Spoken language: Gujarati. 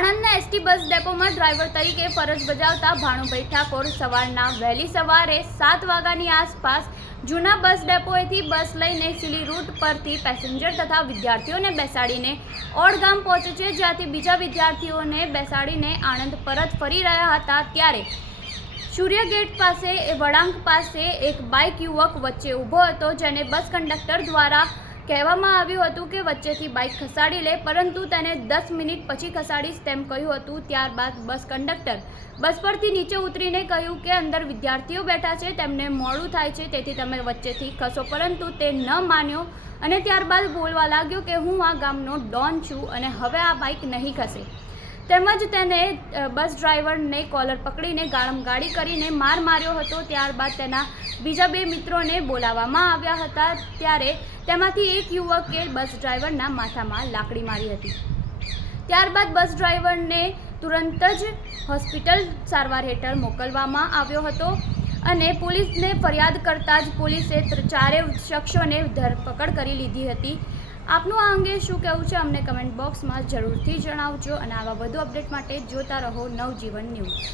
આણંદના એસટી બસ ડેપોમાં ડ્રાઈવર તરીકે ફરજ બજાવતા ભાણુભાઈ ઠાકોર સવારના વહેલી સવારે 7 વાગ્યાની આસપાસ જૂના બસ ડેપોએથી બસ લઈને સિલી રૂટ પરથી પેસેન્જર તથા વિદ્યાર્થીઓને બેસાડીને ઓડગામ પહોંચે છે, જ્યાંથી બીજા વિદ્યાર્થીઓને બેસાડીને આણંદ પરત ફરી રહ્યા હતા ત્યારે સૂર્ય ગેટ પાસે વળાંક પાસે એક બાઇક યુવક વચ્ચે ઊભો હતો, જેને બસ કંડક્ટર દ્વારા કહેવામાં આવ્યું હતું કે વચ્ચેથી બાઇક ખસાડી લે, પરંતુ તેને 10 મિનિટ પછી ખસાડીશ તેમ કહ્યું હતું। ત્યારબાદ બસ કંડક્ટર બસ પરથી નીચે ઉતરીને કહ્યું કે અંદર વિદ્યાર્થીઓ બેઠા છે, તેમને મોડું થાય છે, તેથી તમે વચ્ચેથી ખસો, પરંતુ તે ન માન્યો અને ત્યારબાદ બોલવા લાગ્યો કે હું આ ગામનો ડોન છું અને હવે આ બાઇક નહીં ખસે। તેમજ તેને બસ ડ્રાઈવરને કોલર પકડીને ગાળમગાળી કરીને માર માર્યો હતો। ત્યારબાદ તેના બીજા 2 મિત્રોને બોલાવવામાં આવ્યા હતા, ત્યારે તેમાંથી એક યુવકે બસ ડ્રાઈવરના માથામાં લાકડી મારી હતી। ત્યારબાદ બસ ડ્રાઈવરને તુરંત જ હોસ્પિટલ સારવાર હેઠળ મોકલવામાં આવ્યો હતો અને પોલીસને ફરિયાદ કરતાં જ પોલીસે 4 શખ્સોને ધરપકડ કરી લીધી હતી। આપનું આ અંગે શું કહેવું છે અમને કમેન્ટ બોક્સમાં જરૂરથી જણાવજો અને આવા વધુ અપડેટ માટે જોતા રહો નવજીવન ન્યૂઝ।